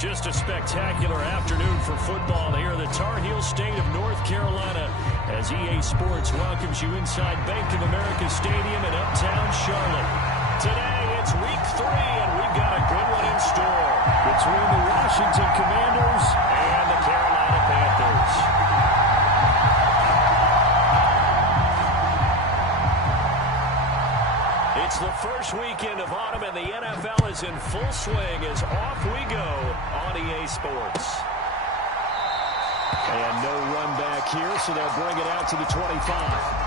Just a spectacular afternoon for football here in the Tar Heel state of North Carolina as EA Sports welcomes you inside Bank of America Stadium in uptown Charlotte. Today it's week 3 and we've got a good one in store between the Washington Commanders and the Carolina Panthers. It's the first weekend of autumn, and the NFL is in full swing as off we go on EA Sports. And no run back here, so they'll bring it out to the 25.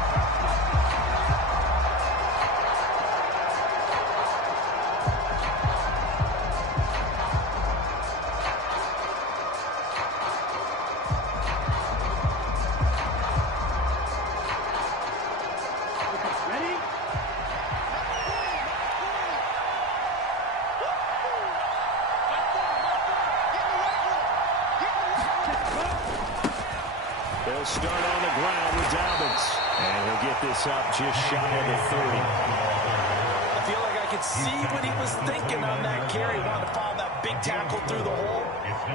They'll start on the ground with Dobbins. And he'll get this up just shy of the 30. I feel like I could see what he was thinking on that carry. Wanted to follow that big tackle through the hole.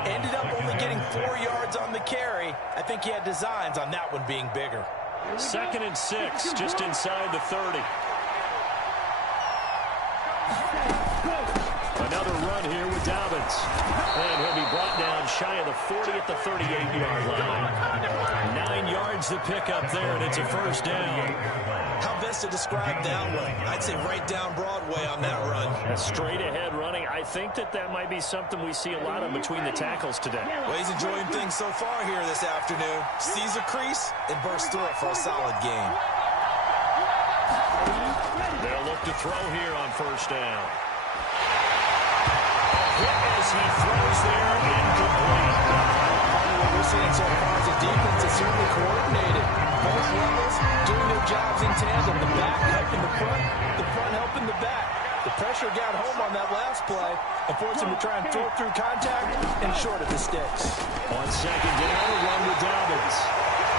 Ended up only getting 4 yards on the carry. I think he had designs on that one being bigger. 2nd and 6, just inside the 30. Another run here with Dobbins. And he'll be brought down shy of the 40 at the 38-yard line. 9 yards to pick up there, and it's a first down. How best to describe that one? I'd say right down Broadway on that run. A straight-ahead running. I think that might be something we see a lot of between the tackles today. Well, he's enjoying things so far here this afternoon. Sees a crease and bursts through it for a solid game. They'll look to throw here on first down. As he throws there, incomplete. What we're seeing so far is a defense is certainly coordinated. Both levels doing their jobs in tandem. The back helping the front helping the back. The pressure got home on that last play and forced him to try and throw through contact and short of the sticks. On second down, a run with Dobbins.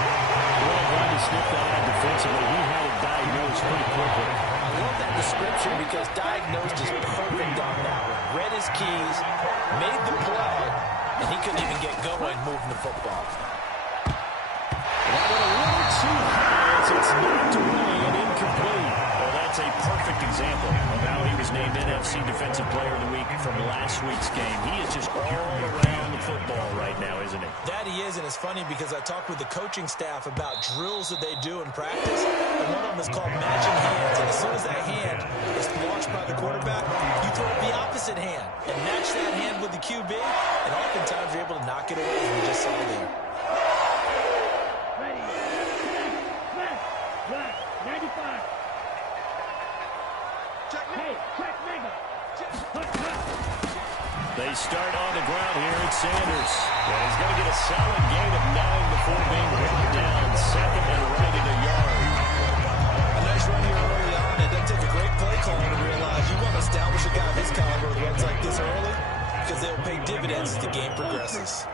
Well, glad to snip that out defensively. He had it diagnosed pretty quickly. I love that description because diagnosed is perfect on that one. Read his keys, made the play, and he couldn't even get going moving the football. That one a little too high as it's knocked away and incomplete. Well, that's a perfect example of how he was named NFC Defensive Player of the Week from last week's game. He is just all around the football right now, isn't he? That he is, and it's funny because I talked with the coaching staff about drills that they do in practice, and one of them is called matching hands, and as soon as that hand is launched by the quarterback, you throw the opposite hand and match that hand with the QB, and oftentimes you're able to knock it away as we just saw there. Ready, black, 95. Check, hey, check, mega. They start on the ground here at Sanders. And he's going to get a solid gain of 9 before being brought down. 2nd and right at a yard. A nice run here early on. It doesn't take a great play caller to realize you want to establish a guy of his caliber with runs like this early because they'll pay dividends as the game progresses.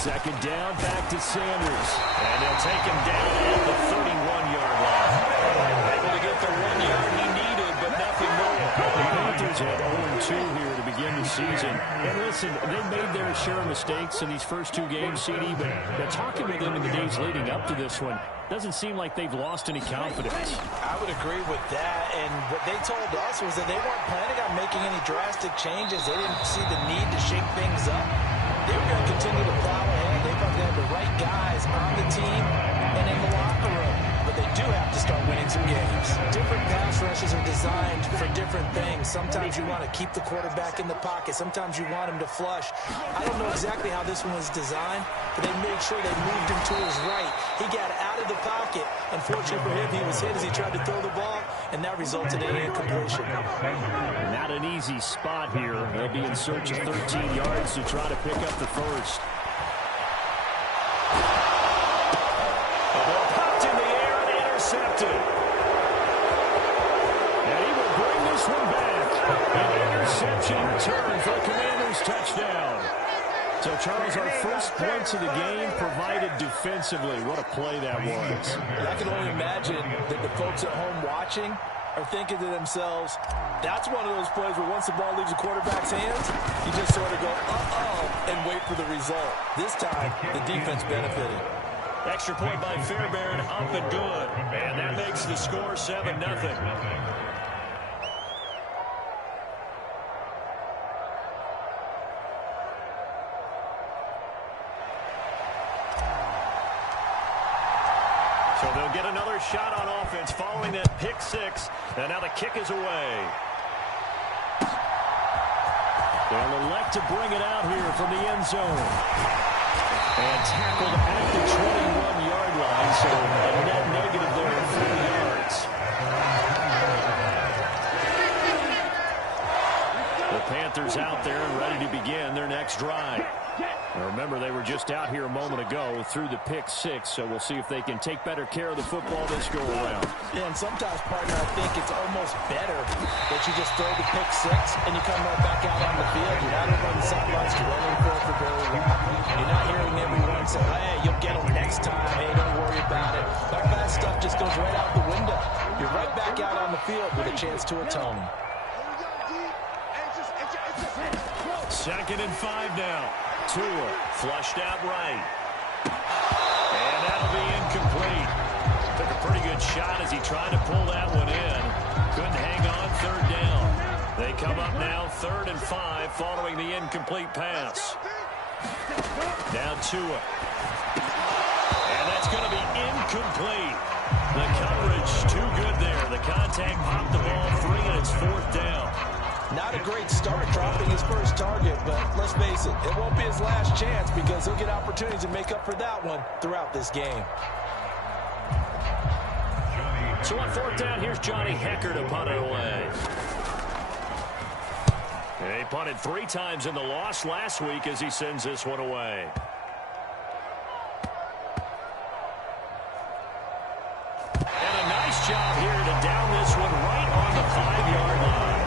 2nd down, back to Sanders. And they'll take him down at the 31-yard line. Able to get the 1 yard he needed, but nothing more. The Panthers had 0-2 here to begin the season. And listen, they made their share of mistakes in these first 2 games, CD, but talking with them in the days leading up to this one, doesn't seem like they've lost any confidence. I would agree with that, and what they told us was that they weren't planning on making any drastic changes. They didn't see the need to shake things up. They were going to continue to plow ahead. They thought they had the right guys on the team and in the locker room, but they do have to start winning some games. Different pass rushes are designed for different things. Sometimes you want to keep the quarterback in the pocket. Sometimes you want him to flush. I don't know exactly how this one was designed, but they made sure they moved him to his right. He got out of the pocket. Unfortunately for him, he was hit as he tried to throw the ball, and that resulted in an incompletion. Not an easy spot here. They'll be in search of 13 yards to try to pick up the first. The ball popped in the air and intercepted. And he will bring this one back. An interception return for a Commanders touchdown. So, Charles, our first points of the game provided defensively. What a play that was. I can only imagine that the folks at home watching are thinking to themselves, that's one of those plays where once the ball leaves the quarterback's hands, you just sort of go, uh-oh, and wait for the result. This time, the defense benefited. Extra point by Fairbairn, up and good. And that makes the score 7-0. So they'll get another shot on offense following that pick six. And now the kick is away. They'll elect to bring it out here from the end zone. And tackled at the 21-yard line. So a net negative there of 4 yards. The Panthers out there and ready to begin their next drive. Now remember, they were just out here a moment ago through the pick six, so we'll see if they can take better care of the football this go-around. Yeah, and sometimes, partner, I think it's almost better that you just throw the pick six and you come right back out on the field. You're not over on the sidelines running for very long. You're not hearing everyone say, hey, you'll get them next time. Hey, don't worry about it. That stuff just goes right out the window. You're right back out on the field with a chance to atone. 2nd and 5 now. Tua flushed out right. And that'll be incomplete. Took a pretty good shot as he tried to pull that one in. Couldn't hang on 3rd down. They come up now 3rd and 5 following the incomplete pass. Now Tua. And that's going to be incomplete. The coverage too good there. The contact popped the ball free, and it's 4th down. Not a great start dropping his first target, but let's face it, it won't be his last chance because he'll get opportunities to make up for that one throughout this game. So on 4th down, here's Johnny Hekker to punt it away. And he punted 3 times in the loss last week as he sends this one away. And a nice job here to down this one right on the 5-yard line.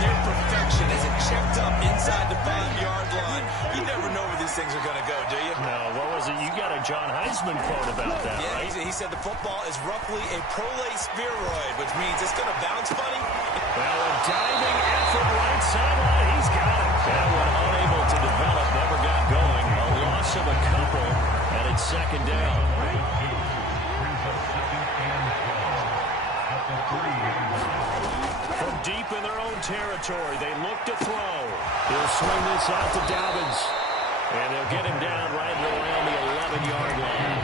Near perfection as it checked up inside the 5-yard line. You never know where these things are going to go, do you? No, what was it? You got a John Heisman quote about that, yeah, right? He said the football is roughly a prolate spheroid, which means it's going to bounce funny. Well, a diving effort right sideline. He's got it. That one unable to develop, never got going. A loss of a couple, and it's 2nd down. From deep in their own territory, they look to throw. He'll swing this out to Dobbins. And they'll get him down right around the 11-yard line.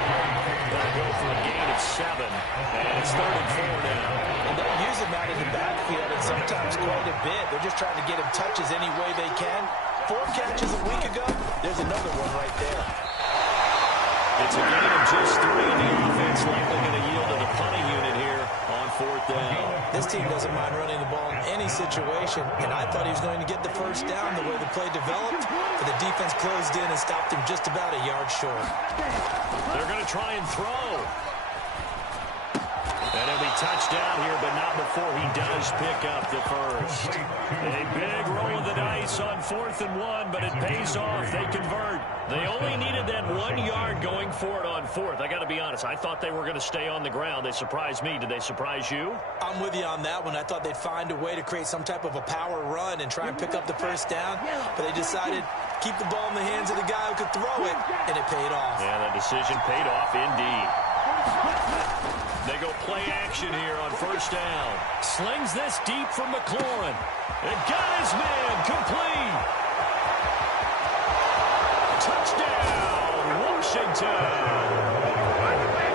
They'll go for a gain of 7. And it's 3rd and 4 now. And they'll use him out in the backfield, and sometimes quite a bit. They're just trying to get him touches any way they can. 4 catches a week ago. There's another one right there. It's a gain of just 3, and the offense likely going to yield to the punting unit here on 4th down. This team doesn't mind running the ball in any situation, and I thought he was going to get the first down the way the play developed, but the defense closed in and stopped him just about a yard short. They're going to try and throw. And he'll be touched down here, but not before he does pick up the first. A big roll of the dice on 4th and 1, but it pays off. They convert. They only needed that 1 yard going for it on 4th. I got to be honest, I thought they were going to stay on the ground. They surprised me. Did they surprise you? I'm with you on that one. I thought they'd find a way to create some type of a power run and try and pick up the first down, but they decided to keep the ball in the hands of the guy who could throw it, and it paid off. Yeah, that decision paid off indeed. They go play action here on 1st down. Slings this deep from McLaurin. And got his man complete. Touchdown, Washington.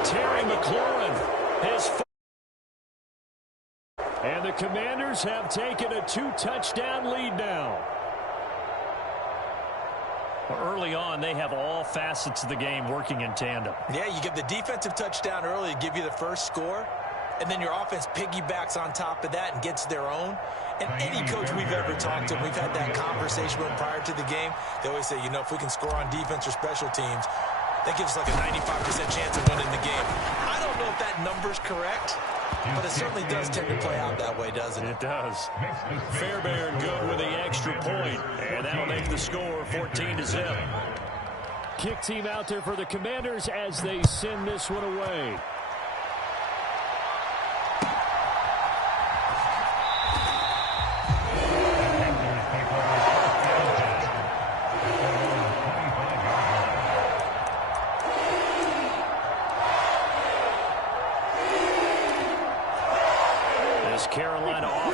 Terry McLaurin. And the Commanders have taken a 2-touchdown lead now. Early on, they have all facets of the game working in tandem. Yeah, you get the defensive touchdown early to give you the first score, and then your offense piggybacks on top of that and gets their own. And any coach we've ever talked to, we've had that conversation with prior to the game, they always say, you know, if we can score on defense or special teams, that gives us like a 95% chance of winning the game. I don't know if that number's correct, but it certainly does tend to play out that way, doesn't it? It does. Fairbairn good with the extra point, and that'll make the score 14-0. Kick team out there for the Commanders as they send this one away.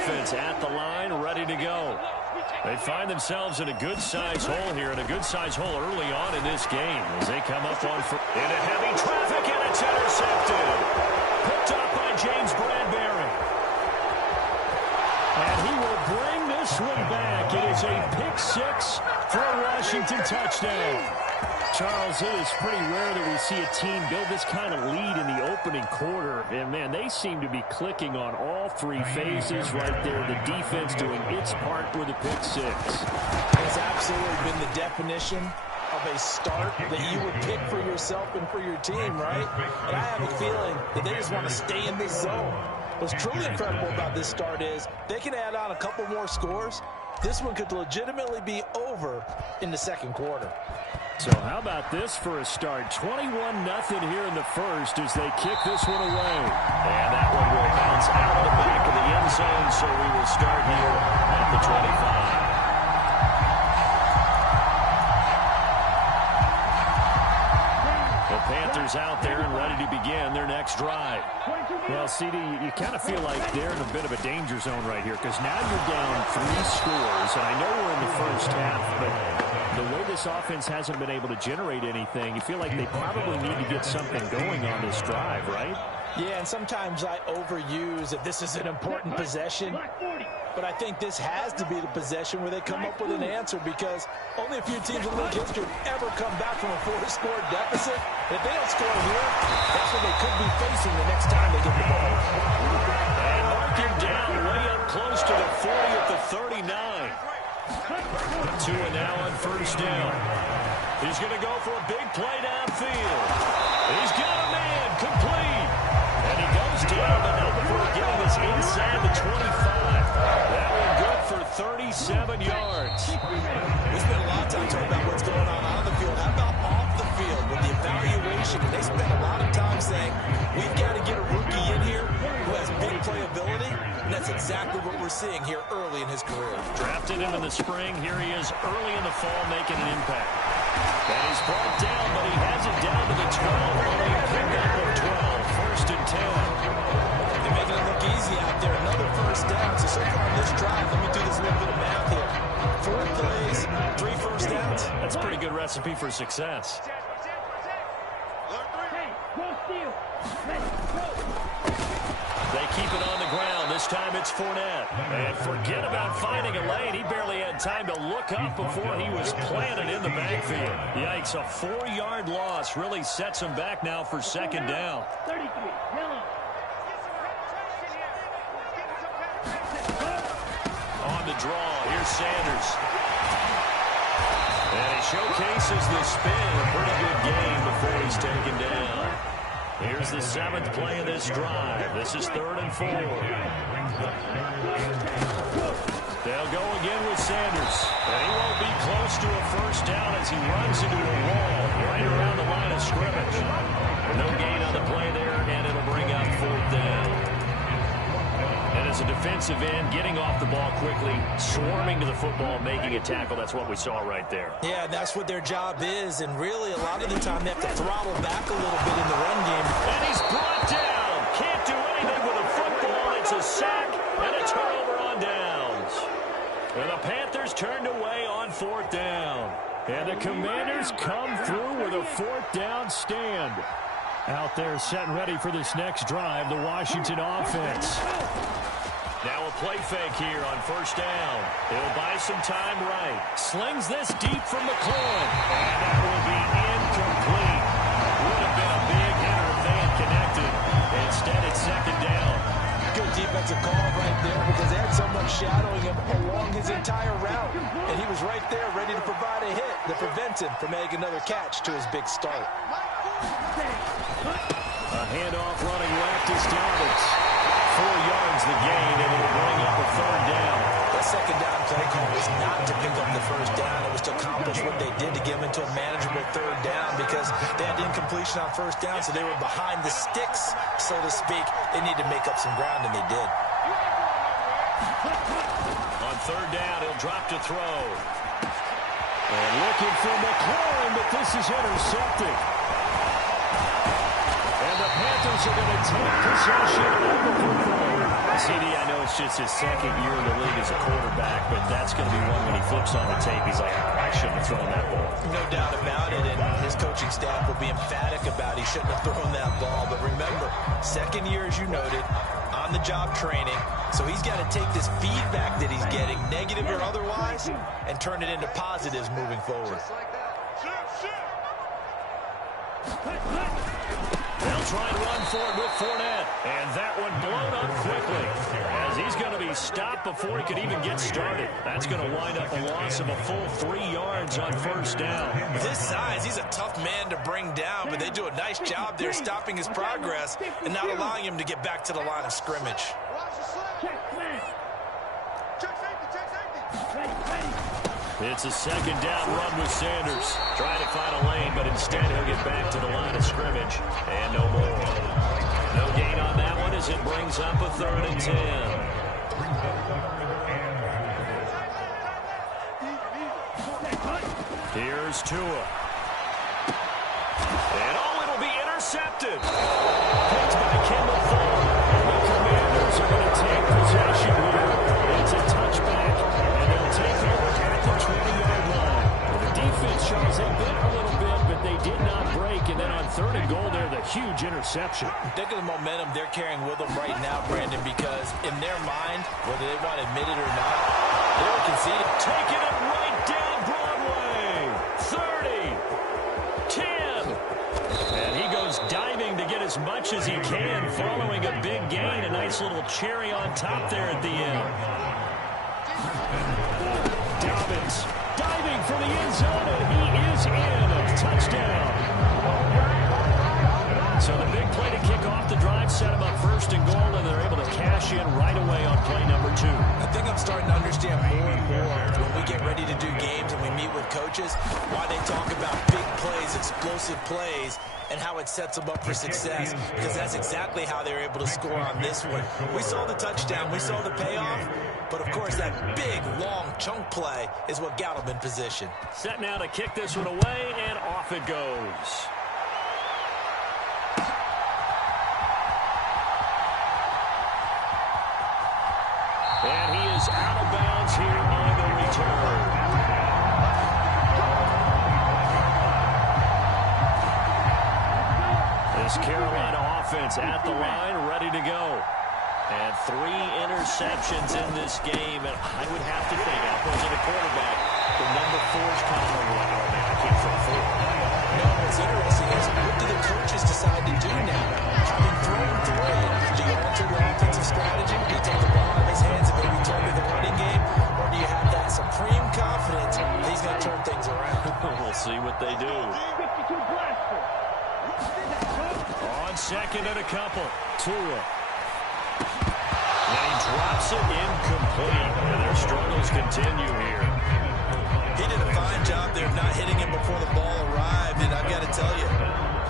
offense at the line, ready to go. They find themselves in a good-sized hole here, and a good-sized hole early on in this game as they come up on into heavy traffic, and it's intercepted. Picked up by James Bradbury. And he will bring this one back. It is a pick six for a Washington touchdown. Charles, it is pretty rare that we see a team build this kind of lead in the opening quarter. And, man, they seem to be clicking on all three phases right there. The defense doing its part with a pick six. It's absolutely been the definition of a start that you would pick for yourself and for your team, right? And I have a feeling that they just want to stay in this zone. What's truly incredible about this start is they can add on a couple more scores. This one could legitimately be over in the second quarter. So how about this for a start? 21-0 here in the first as they kick this one away. And that one will bounce out of the back of the end zone, so we will start here at the 25. The Panthers out there and ready to begin their next drive. Well, CD, you kind of feel like they're in a bit of a danger zone right here because now you're down 3 scores, and I know we're in the first half, but the way this offense hasn't been able to generate anything, you feel like they probably need to get something going on this drive, right? Yeah, and sometimes I overuse that this is an important possession, but I think this has to be the possession where they come up with an answer because only a few teams in league history have ever come back from a 4-score deficit. If they don't score here, that's what they could be facing the next time they get the ball. And mark him down way up close to the 40 at the 39. Tua now on first down. He's going to go for a big play downfield. He's got a man complete. And he goes down, but not before getting this inside the 25. That one good for 37 yards. We spent a lot of time talking about what's going on the field. How about off the field with the evaluation? And they spent a lot of time saying, we've got to get a rookie in here who has big playability. And that's exactly what we're seeing here early in his career. Drafted him in the spring. Here he is early in the fall making an impact. And he's brought down, but he has it down to the 12. Only a pickup of 12. First and 10. They're making it look easy out there. Another first down. So far on this drive, let me do this little bit of math here. 4 plays, 3 first downs. That's a pretty good recipe for success. They keep it on the ground. This time it's Fournette. And forget about finding a lane. He barely had time to look up before he was planted in the backfield. Yikes, a 4-yard loss really sets him back now for second down. 33, yellow. On the draw, here's Sanders. And he showcases the spin. A pretty good game before he's taken down. Here's the 7th play of this drive. This is 3rd and 4. They'll go again with Sanders. And he won't be close to a first down as he runs into a wall right around the line of scrimmage. No gain on the play there, and it'll bring up 4th down. And as a defensive end, getting off the ball quickly, swarming to the football, making a tackle, that's what we saw right there. Yeah, that's what their job is, and really a lot of the time they have to throttle back a little bit in the run game. And he's brought down. Can't do anything with a football. It's a sack and a turnover on downs. And the Panthers turned away on 4th down. And the Commanders come through with a 4th down stand. Out there set and ready for this next drive, the Washington offense. Now a play fake here on first down. He'll buy some time right. Slings this deep from McLaurin. And that will be incomplete. Would have been a big hitter if they had connected. Instead, it's second down. Good defensive call right there because they had someone shadowing him along his entire route. And he was right there ready to provide a hit that prevents him from making another catch to his big start. A handoff running left is Dobbins. 4 yards the gain, and it'll bring up a 3rd down. That second down play call was not to pick up the first down. It was to accomplish what they did to get them into a manageable 3rd down because they had incompletion on first down, so they were behind the sticks, so to speak. They needed to make up some ground, and they did. On 3rd down, he'll drop to throw. And looking for McLaurin, but this is intercepted. And the Panthers are going to take possession of the football. CD, I know it's just his second year in the league as a quarterback, but that's going to be one when he flips on the tape. He's like, I shouldn't have thrown that ball. No doubt about it, and his coaching staff will be emphatic about he shouldn't have thrown that ball. But remember, second year, as you noted, on-the-job training. So he's got to take this feedback that he's getting, negative or otherwise, and turn it into positives moving forward. They'll try and run for it with Fournette. And that one blown up quickly as he's going to be stopped before he could even get started. That's going to wind up a loss of a full 3 yards on first down. With his size, he's a tough man to bring down, but they do a nice job there stopping his progress and not allowing him to get back to the line of scrimmage. It's a second down run with Sanders. Trying to find a lane, but instead he'll get back to the line of scrimmage. And no more. No gain on that one as it brings up a 3rd and 10. Here's Tua. And it'll be intercepted. Picked by Kendall Fuller. And the Commanders are going to take possession here. It's a touchback, and they'll take over at the 20-yard line. The defense shows they bit a little bit, but they did not break. And then on 3rd and goal there, the huge interception. Think of the momentum they're carrying with them right now, Brandon, because in their mind, whether they want to admit it or not, they were conceding. Taking it right down Broadway. 30, 10. And he goes diving to get as much as he can following a big gain. A nice little cherry on top there at the end. Dobbins diving for the end zone, and he is in. Touchdown. So the big play to kick off the drive set him up 1st and goal, and they're able to cash in right away on play number 2. I think I'm starting to understand more and more when we get ready to do games and we meet with coaches, why they talk about big plays, explosive plays, and how it sets them up for success, because that's exactly how they were able to score on this one. We saw the touchdown, we saw the payoff, but of course that big, long chunk play is what got them in position. Set now to kick this one away, and off it goes. And he is out of bounds here on the return. This Carolina offense at the line, ready to go. And 3 interceptions in this game. And I would have to think, opposite a quarterback, the number 4 is kind of like, oh man, I can't throw 4. No, what's interesting is what do the coaches decide to do now? Having thrown 3, do you alter your offensive strategy? Do you take the ball out of his hands and maybe target the running game? Or do you have that supreme confidence that he's going to turn things around? We'll see what they do. 52 blaster. On 2nd and a couple. Tua. And he drops it incomplete. And their struggles continue here. He did a fine job there of not hitting him before the ball arrived. And I've got to tell you,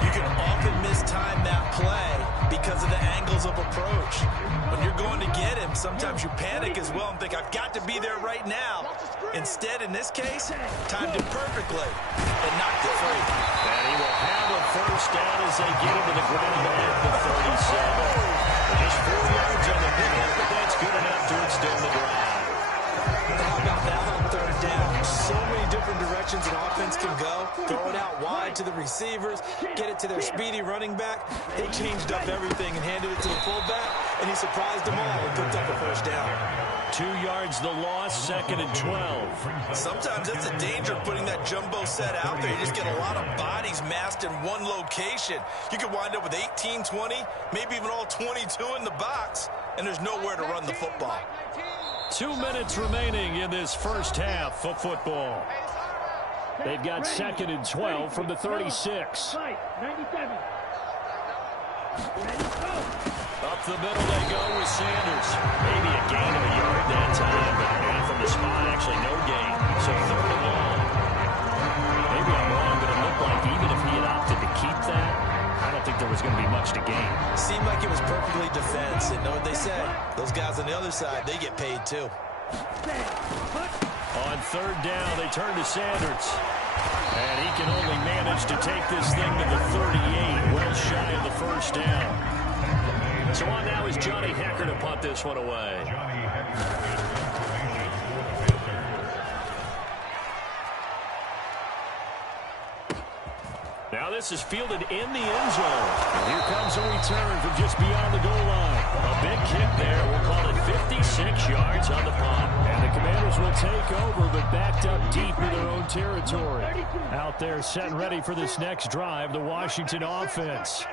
you can often mistime that play because of the angles of approach. When you're going to get him, sometimes you panic as well and think, I've got to be there right now. Instead, in this case, timed it perfectly and knocked it free. And he will have a 1st down as they get him to the ground at the 37. Just 4 yards on the pickup, but that's good enough to extend the drive. How about that on 3rd down? So many different directions an offense can go. Throw it out wide to the receivers, get it to their speedy running back. They changed up everything and handed it to the fullback, and he surprised them all and picked up a 1st down. 2 yards the loss, 2nd and 12. Sometimes that's the danger of putting that jumbo set out there. You just get a lot of bodies massed in one location. You could wind up with 18, 20, maybe even all 22 in the box, and there's nowhere to run the football. 2 minutes remaining in this first half of football. They've got 2nd and 12 from the 36. 97. Up the middle they go with Sanders. Maybe a gain of a yard that time, but from the spot, actually no gain. So 3rd and long. Maybe I'm wrong, but it looked like even if he had opted to keep that, I don't think there was going to be much to gain. Seemed like it was perfectly defense, and know what they say? Those guys on the other side, they get paid too. On 3rd down, they turn to Sanders. And he can only manage to take this thing to the 38, well shy of the 1st down. So on now is Johnny Hekker to punt this one away. Now this is fielded in the end zone. And here comes a return from just beyond the goal line. A big kick there. We'll call it 56 yards on the punt. And the Commanders will take over, but backed up deep in their own territory. Out there set and ready for this next drive, the Washington offense.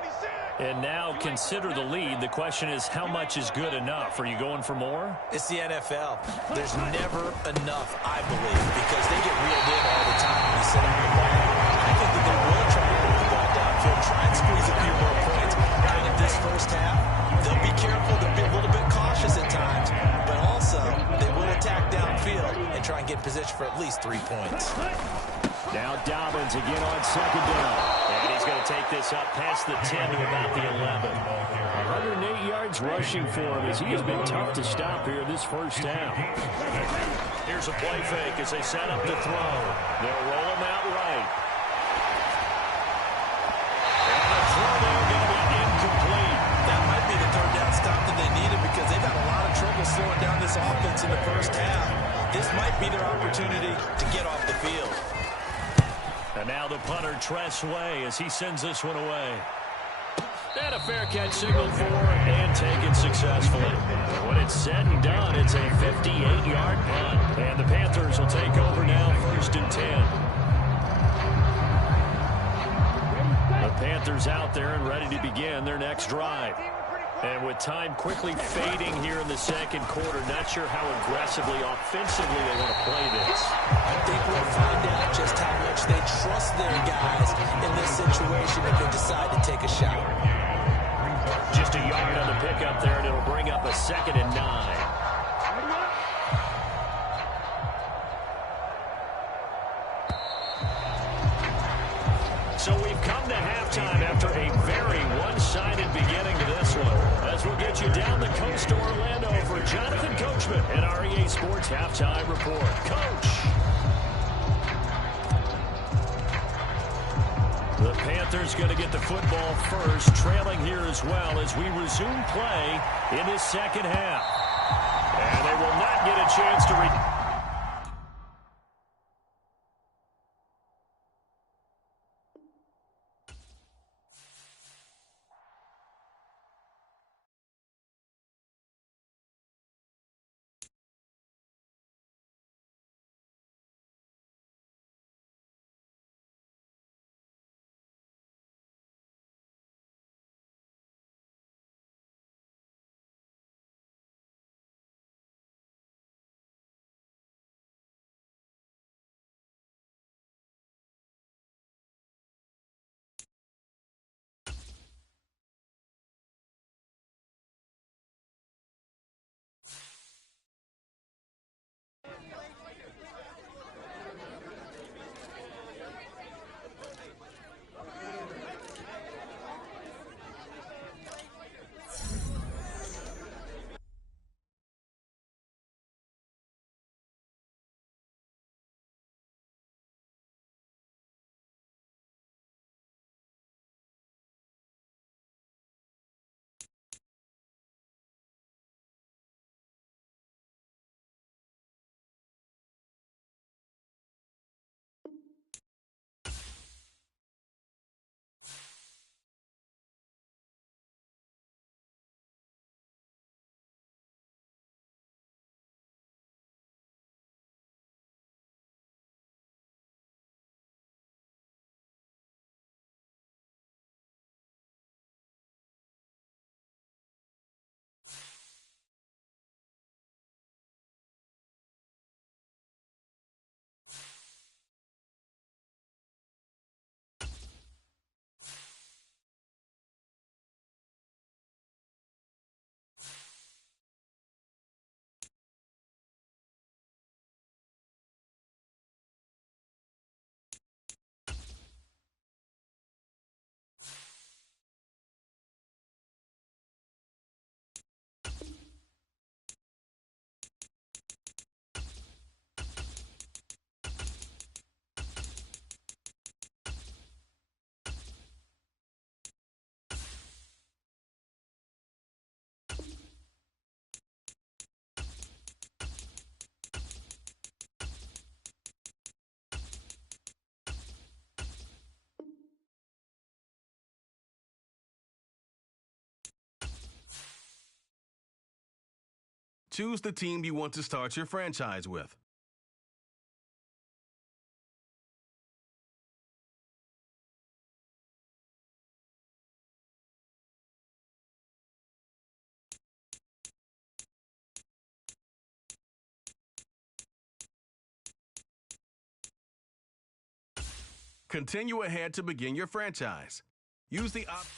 And now consider the lead. The question is, how much is good enough? Are you going for more? It's the NFL. There's never enough, I believe, because they get reeled in all the time when you sit on the ball. I think that they will try to move the ball downfield, try and squeeze a few more points out of this first half. They'll be careful. They'll be a little bit cautious at times, but also they will attack downfield and try and get position for at least 3 points. Now Dobbins again on second down. And he's going to take this up past the 10 to about the 11. 108 yards rushing for him as he has been tough to stop here this first half. Here's a play fake as they set up the throw. They'll roll him out right. And the throw there going to be incomplete. That might be the third down stop that they needed because they've had a lot of trouble slowing down this offense in the first half. This might be their opportunity to get off the field. And now the punter, Tress Way, as he sends this one away. And a fair catch signal for and taken successfully. When it's said and done, it's a 58-yard punt. And the Panthers will take over now, 1st and 10. The Panthers out there and ready to begin their next drive. And with time quickly fading here in the second quarter, not sure how aggressively, offensively they want to play this. I think we'll find out just how much they trust their guys in this situation if they decide to take a shot. Just a yard on the pickup there, and it'll bring up a 2nd and 9. So we've come to halftime after a very one-sided beginning to this one. As we'll get you down the coast to Orlando for Jonathan Coachman and our EA Sports Halftime Report. Coach. The Panthers going to get the football first, trailing here as well as we resume play in this second half. And they will not get a chance to Choose the team you want to start your franchise with. Continue ahead to begin your franchise. Use the option.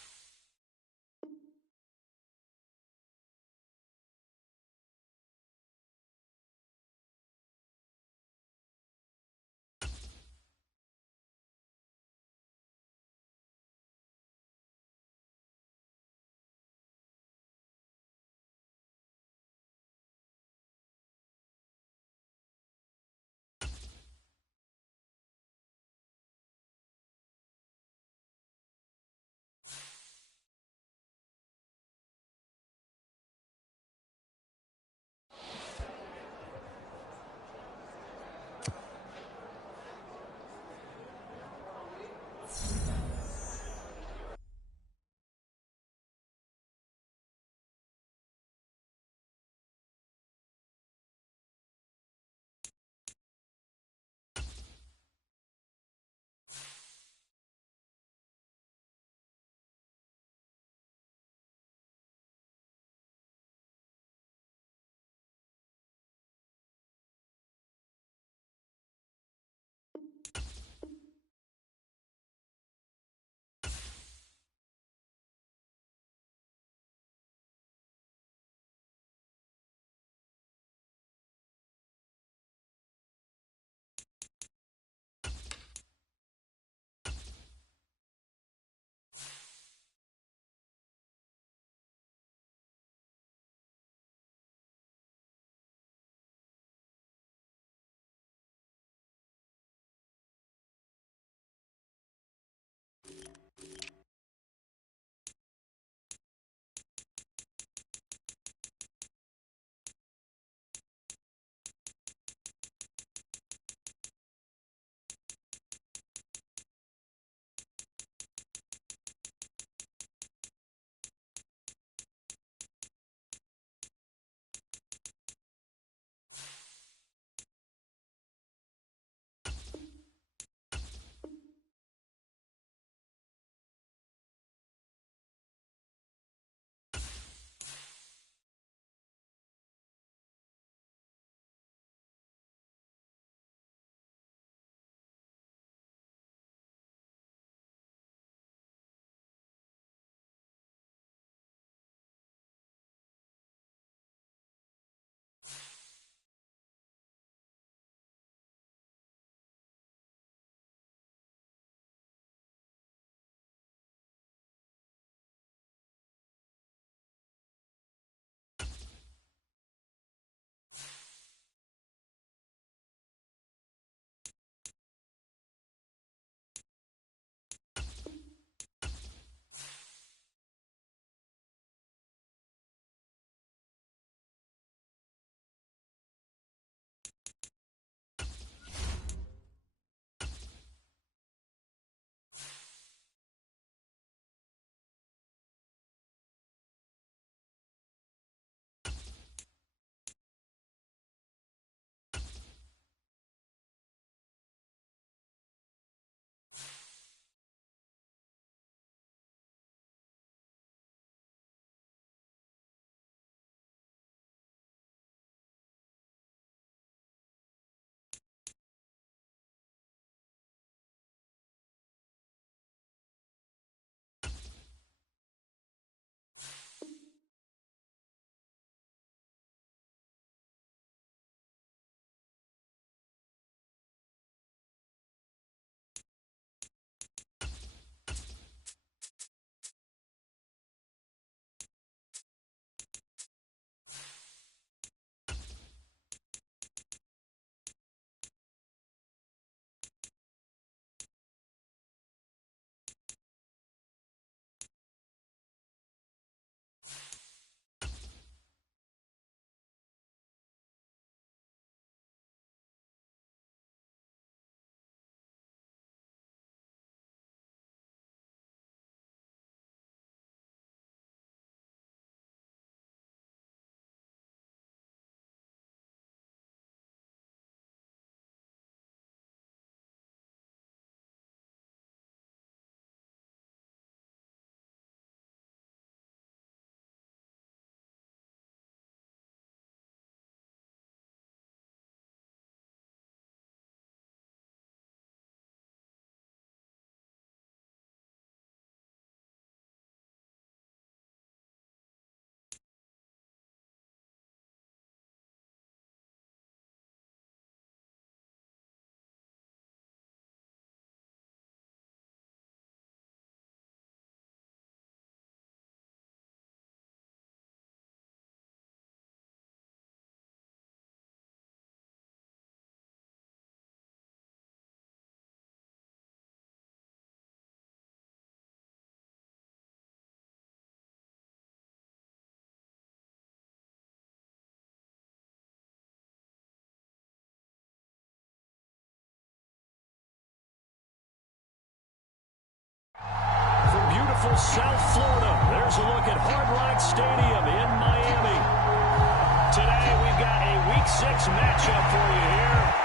beautiful South Florida. There's a look at Hard Rock Stadium in Miami. Today, we've got a Week 6 matchup for you here.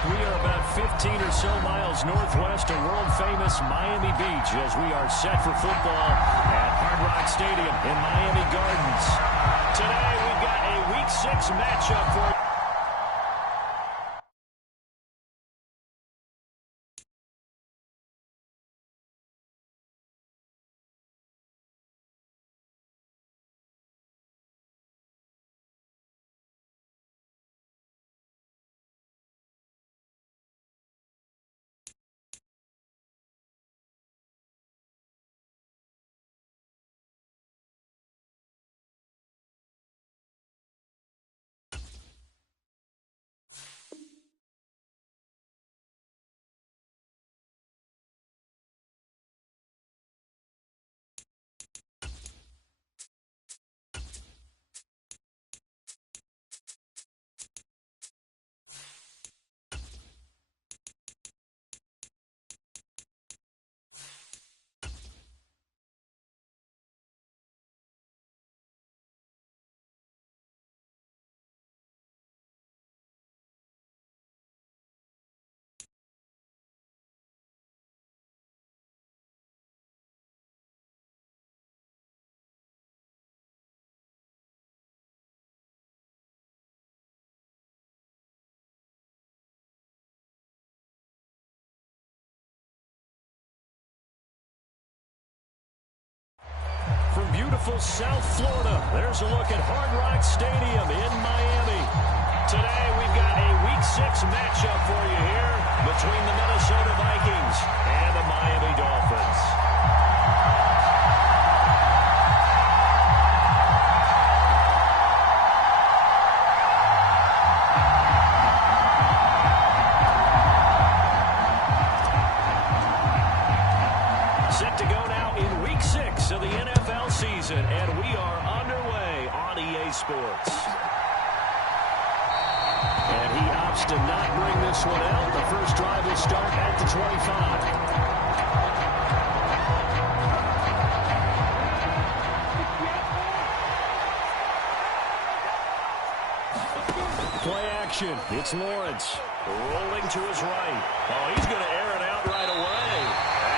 We are about 15 or so miles northwest of world-famous Miami Beach as we are set for football at Hard Rock Stadium in Miami Gardens. Today, we've got a Week 6 matchup for you. From beautiful South Florida, there's a look at Hard Rock Stadium in Miami. Today, we've got a Week 6 matchup for you here between the Minnesota Vikings and the Miami Dolphins. Set to go now in Week 6 of the NFL season, and we are underway on EA Sports. And he opts to not bring this one out. The first drive will start at the 25. Play action. It's Lawrence rolling to his right. Oh, he's going to air it out right away.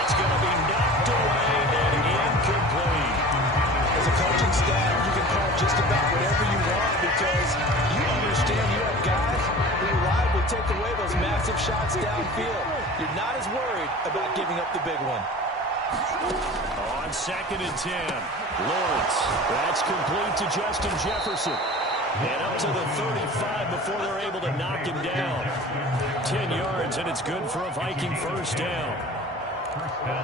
That's going to be knocked away and incomplete. As a coaching staff, you can call just about whatever you want because you understand you have guys who reliably take away those massive shots downfield. You're not as worried about giving up the big one. On 2nd and 10, Lawrence. That's complete to Justin Jefferson. And up to the 35 before they're able to knock him down. 10 yards, and it's good for a Viking first down.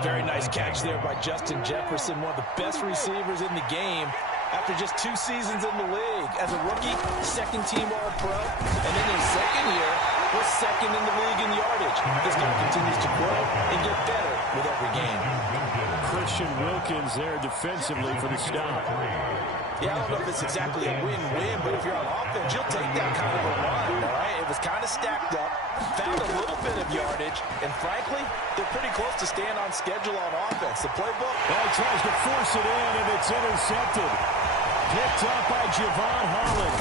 Very nice catch there by Justin Jefferson, one of the best receivers in the game after just 2 seasons in the league. As a rookie, second-team All-Pro, and in his second year, was second in the league in yardage. This guy continues to grow and get better with every game. Christian Wilkins there defensively for the stop. Yeah, I don't know if it's exactly a win-win, but if you're on offense, you'll take that kind of a run, all right? It was kind of stacked up, found a little bit of yardage, and frankly, they're pretty close to staying on schedule on offense. The playbook... Well, he tries to force it in, and it's intercepted. Picked up by Javon Holland.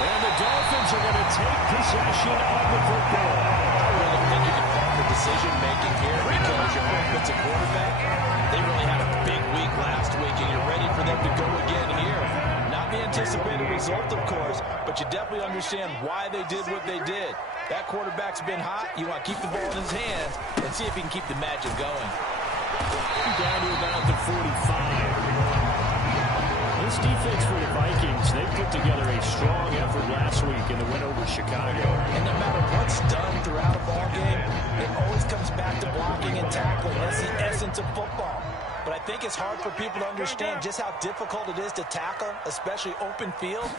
And the Dolphins are going to take possession of the football. I really think you can fault the decision-making here because your offensive quarterback, they really had a big week last week, and you're ready for them to go again here. Not the anticipated result, of course, but you definitely understand why they did what they did. That quarterback's been hot. You want to keep the ball in his hands and see if he can keep the magic going. Down to about the 45. This defense for the Vikings, they put together a strong effort last week in the win over Chicago. And no matter what's done throughout a ball game, it always comes back to blocking and tackling. That's the essence of football. But I think it's hard for people to understand just how difficult it is to tackle, especially open field.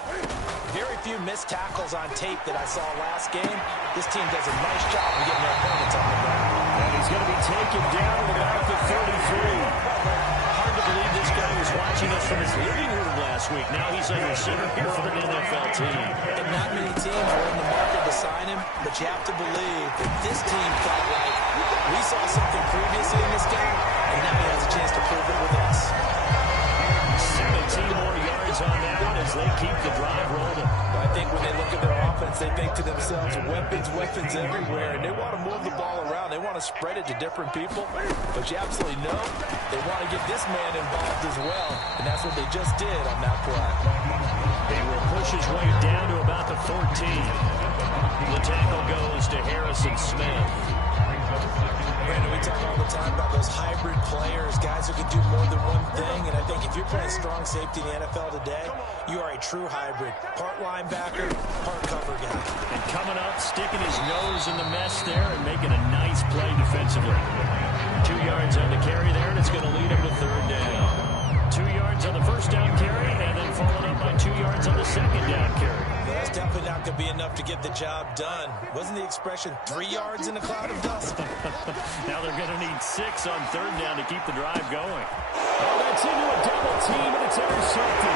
Very few missed tackles on tape that I saw last game. This team does a nice job of getting their opponents on the ground. And he's going to be taken down at about the 33. Hard to believe this guy was watching us from his living room last week. Now he's under center here for an NFL team. And not many teams are in the market to sign him, but you have to believe that this team felt like we saw something previously in this game, and now he has a chance to prove it with us. 17 more yards on that as they keep the drive rolling. I think when they look at their offense, they think to themselves, weapons everywhere, and they want to move the ball around. They want to spread it to different people, but you absolutely know they want to get this man involved as well, and that's what they just did on that play. He will push his way down to about the 14. The tackle goes to Harrison Smith. Brandon, we talk all the time about those hybrid players, guys who can do more than one thing, and I think if you're playing strong safety in the NFL today, you are a true hybrid. Part linebacker, part cover guy. And coming up, sticking his nose in the mess there and making a nice play defensively. 2 yards on the carry there, and it's going to lead him to third down. 2 yards on the first down carry, and then followed up by 2 yards on the second down carry. Well, that's definitely not going to be enough to get the job done. Wasn't the expression 3 yards in a cloud of dust? Now they're going to need 6 on third down to keep the drive going. Oh, that's into a double team, and it's intercepted.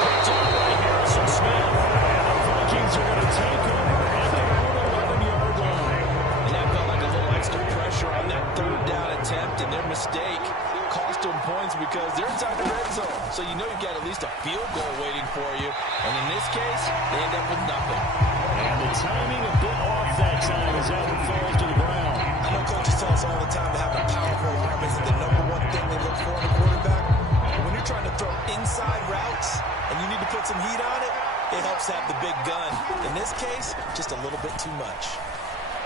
Picked up by Harrison Smith. And the Vikings are going to take over at their own 11-yard line. And that felt like a little extra pressure on that third down attempt, and their mistake cost them points because they're inside the red zone. So you know you've got at least a field goal waiting for you. And in this case, they end up with nothing. And the timing a bit off that time as that one falls to the ground. I know coaches tell us all the time to have a powerful arm is the number one thing they look for in a quarterback. But when you're trying to throw inside routes and you need to put some heat on it, it helps have the big gun. In this case, just a little bit too much.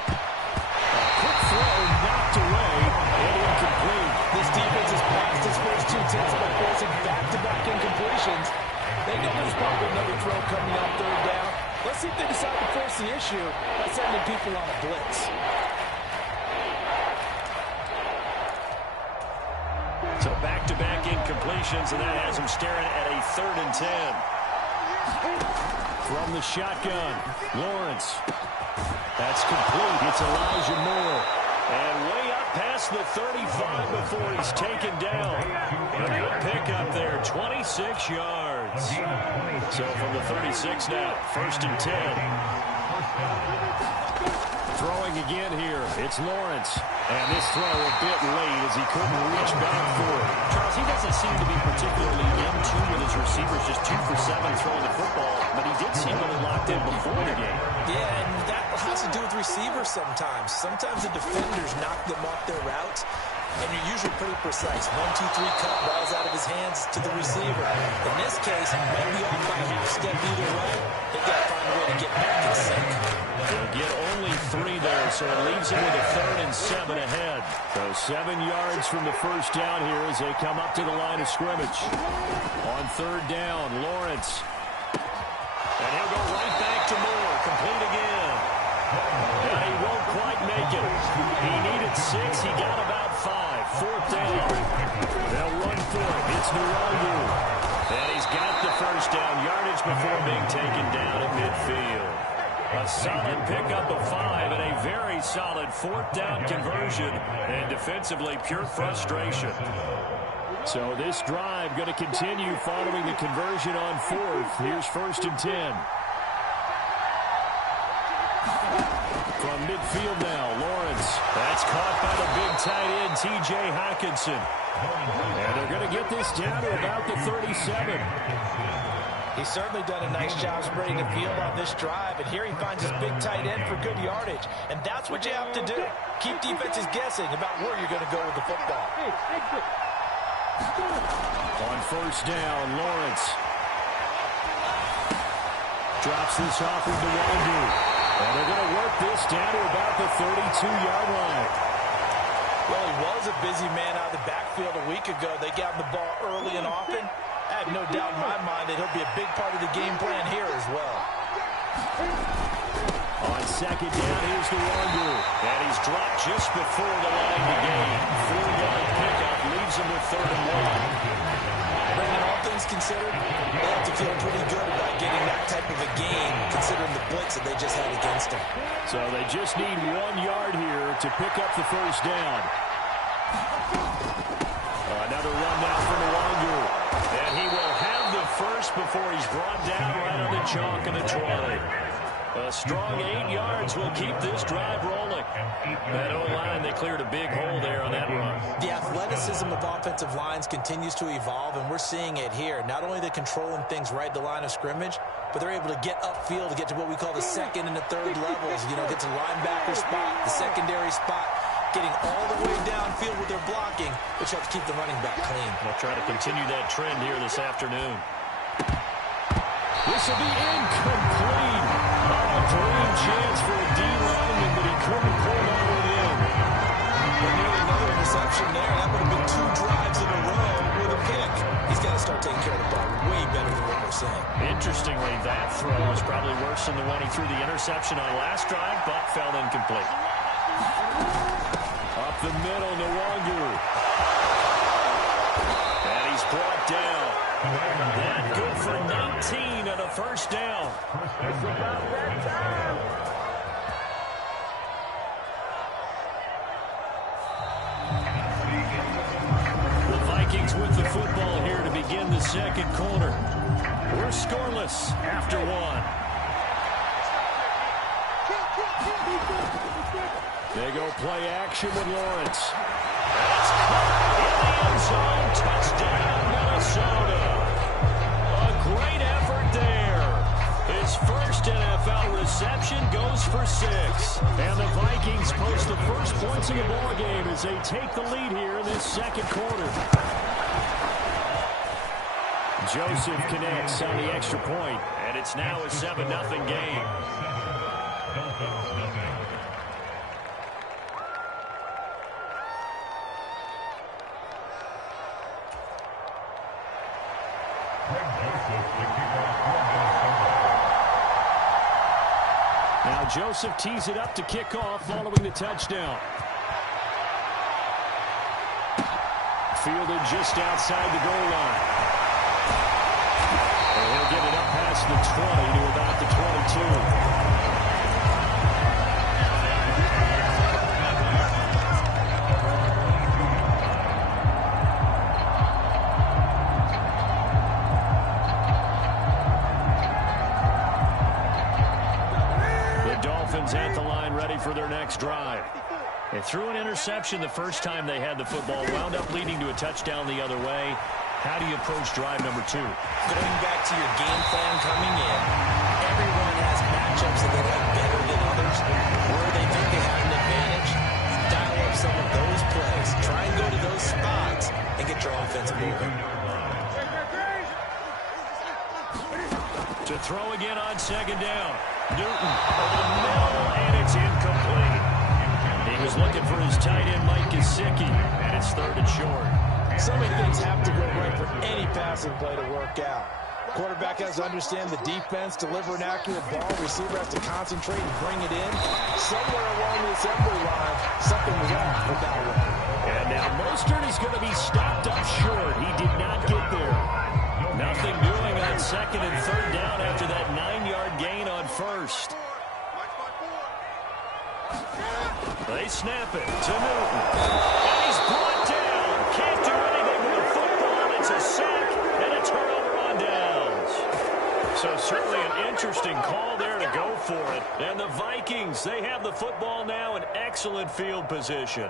Quick throw knocked away and incomplete. This defense has passed its first 2 attempts by forcing back-to-back incompletions. They know there's probably another throw coming on third down. Let's see if they decide to force the issue by sending people on a blitz. So back-to-back incompletions, and that has him staring at a 3rd and 10. From the shotgun, Lawrence. That's complete. It's Elijah Moore. And way up past the 35 before he's taken down. A good pickup there, 26 yards. So from the 36 now, 1st and 10. Throwing again here, it's Lawrence. And this throw a bit late as he couldn't reach back for it. Charles, he doesn't seem to be particularly in tune with his receivers, just 2 for 7 throwing the football. But he did seem really locked in before the game. Yeah, and that has to do with receivers sometimes. Sometimes the defenders knock them off their routes, and you're usually pretty precise. 1, 2, 3 cut, balls out of his hands to the receiver. In this case, maybe off by a half step either way. They've got to find a way to get back in sync. They'll get only 3 there, so it leaves him with a 3rd and 7 ahead. So 7 yards from the first down here as they come up to the line of scrimmage. On 3rd down, Lawrence. And he'll go right back to Moore. Complete again. And he won't quite make it. He needed 6. He got about 5. It's Nwangwu. And he's got the first down yardage before being taken down at midfield. A solid pickup of 5 and a very solid 4th down conversion. And defensively, pure frustration. So this drive going to continue following the conversion on 4th. Here's 1st and 10. From midfield now, Lawrence. That's caught by the big tight end, T.J. Hockenson. And they're going to get this down to about the 37. He's certainly done a nice job spreading the field on this drive, and here he finds his big tight end for good yardage. And that's what you have to do. Keep defenses guessing about where you're going to go with the football. On 1st down, Lawrence drops this off into Nwangwu. And they're going to work this down to about the 32-yard line. Well, he was a busy man out of the backfield a week ago. They got him the ball early and often. I have no doubt in my mind that he'll be a big part of the game plan here as well. On 2nd down, here's Nwangwu. And he's dropped just before the line to gain. 4-yard pickup leaves him with 3rd and 1. Brandon, all things considered, they have to feel pretty good about getting that type of a gain, considering the blitz that they just had against them. So they just need 1 yard here to pick up the 1st down. Another run now for Nwangwu. And he will have the first before he's brought down right on the chalk of the 20. A strong 8 yards will keep this drive rolling. That O-line, they cleared a big hole there on that run. The athleticism of offensive lines continues to evolve, and we're seeing it here. Not only they're controlling things right at the line of scrimmage, but they're able to get upfield to get to what we call the 2nd and the 3rd levels. You know, get to linebacker spot, the secondary spot, getting all the way downfield with their blocking, which helps keep the running back clean. They'll try to continue that trend here this afternoon. This will be incomplete. A dream chance for a D lineman, but he couldn't pull that one in. Nearly another interception there. That would have been 2 drives in a row with a pick. He's got to start taking care of the ball way better than what we're saying. Interestingly, that throw was probably worse than the one he threw the interception on last drive, but fell incomplete. Up the middle, Nwangwu. And he's brought down. That good for 19 and a 1st down. It's about that time. The Vikings with the football here to begin the 2nd quarter. We're scoreless after 1. They go play action with Lawrence. That's caught in the end zone. Touchdown, Minnesota. A great effort there. His first NFL reception goes for 6. And the Vikings post the first points in the ball game as they take the lead here in this 2nd quarter. Joseph connects on the extra point, and it's now a 7-0 game. Now Joseph tees it up to kick off following the touchdown. Fielded just outside the goal line. And he'll get it up past the 20 to about the 22. At the line ready for their next drive. They threw an interception the first time they had the football, wound up leading to a touchdown the other way. How do you approach drive number 2? Going back to your game plan coming in, everyone has matchups that they like better than others. Where they think they have an advantage, dial up some of those plays. Try and go to those spots and get your offense moving. To throw again on 2nd down. Newton over the middle, and it's incomplete. He was looking for his tight end, Mike Gesicki, and it's 3rd and short. So many things have to go right for any passing play to work out. Quarterback has to understand the defense, deliver an accurate ball. Receiver has to concentrate and bring it in. Somewhere along the assembly line, something was off with that one. And now Mostert is going to be stopped up short. He did not get second and third down after that 9-yard gain on first. They snap it to Newton. And he's brought down. Can't do anything with the football. It's a sack and a turnover on downs. So certainly an interesting call there to go for it. And the Vikings, they have the football now in excellent field position.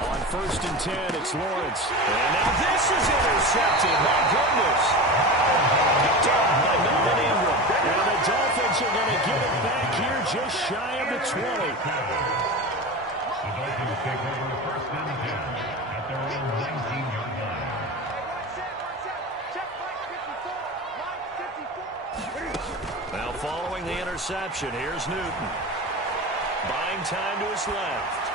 On 1st and 10, it's Lawrence. And now this is intercepted. My goodness. Picked up by Melvin Ingram. And the Dolphins are going to get it back here just shy of the 20. The Dolphins take over 1st and 10 at their own 19-yard line. Now following the interception, here's Newton. Buying time to his left.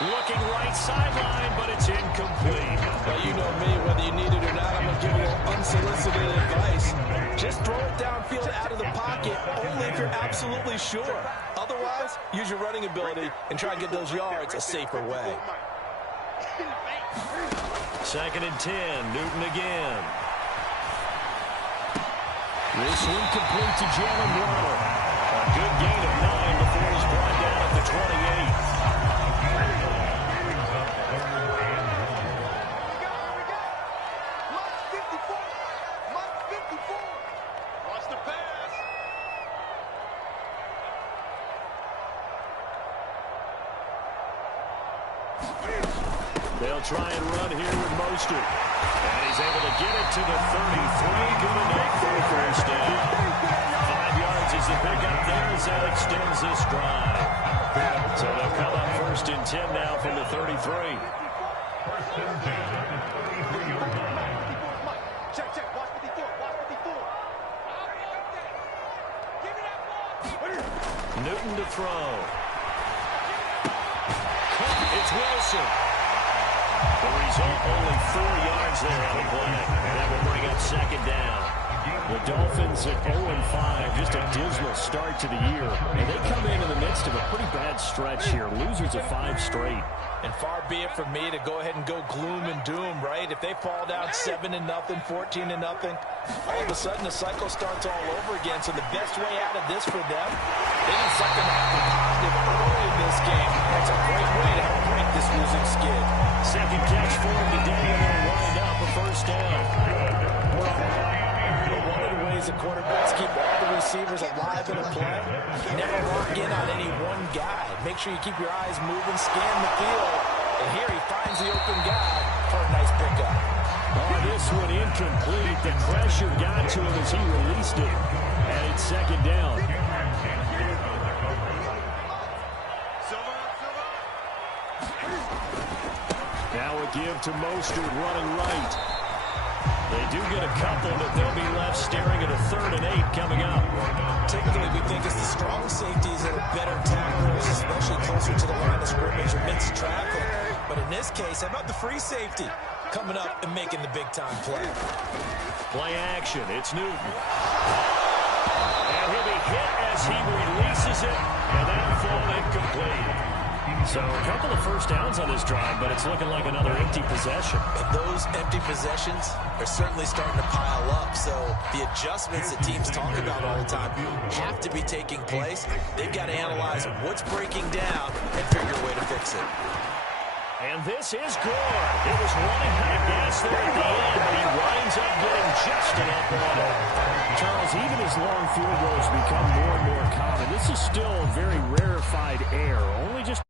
Looking right sideline, but it's incomplete. Well, you know me, whether you need it or not, I'm going to give you a little unsolicited advice. Just throw it downfield out of the pocket, only if you're absolutely sure. Otherwise, use your running ability and try and get those yards a safer way. 2nd and 10, Newton again. This one complete to Jalen Waddle. A good gain of 9 before he's brought down at the 28. They'll try and run here with Mostert. And he's able to get it to the 33. Good enough for a first down. 5 yards is the pickup there as that extends this drive. So they'll come up 1st and 10 now from the 33. 1st and 10 at the 33-yard line. Check. Watch 54. Newton to throw. It's Wilson. The result, only 4 yards there on the play. And that will bring up 2nd down. The Dolphins at 0-5, just a dismal start to the year. And they come in the midst of a pretty bad stretch here. Losers of 5 straight. And far be it from me to go ahead and go gloom and doom, right? If they fall down 7-0, 14-0, all of a sudden the cycle starts all over again. So the best way out of this for them, they need something to happen positive early in this game. That's a great way to help break this losing skid. 2nd catch for him today, and they'll wind up a 1st down. One of the ways the quarterbacks keep all the receivers alive in a play, never lock in on any one guy. Make sure you keep your eyes moving, scan the field, and here he finds the open guy for a nice pickup. Oh, this one incomplete. The pressure got to him as he released it, and it's 2nd down. Now a give to Mostert running right. They do get a couple, but they'll be left staring at a 3rd and 8 coming up. Typically, we think it's the strong safeties that are better tacklers, especially closer to the line of scrimmage or midst traffic. But in this case, how about the free safety coming up and making the big-time play? Play action. It's Newton. And he'll be hit as he releases it, and that'll fall incomplete. So a couple of 1st downs on this drive, but it's looking like another empty possession. And those empty possessions are certainly starting to pile up. So the adjustments that teams talk about all the time have to be taking place. They've got to analyze what's breaking down and figure a way to fix it. And this is good. It was running out of gas there at the end, but he winds up getting just enough on it. Charles, even as long field goals become more and more common, this is still very rarefied air. Only just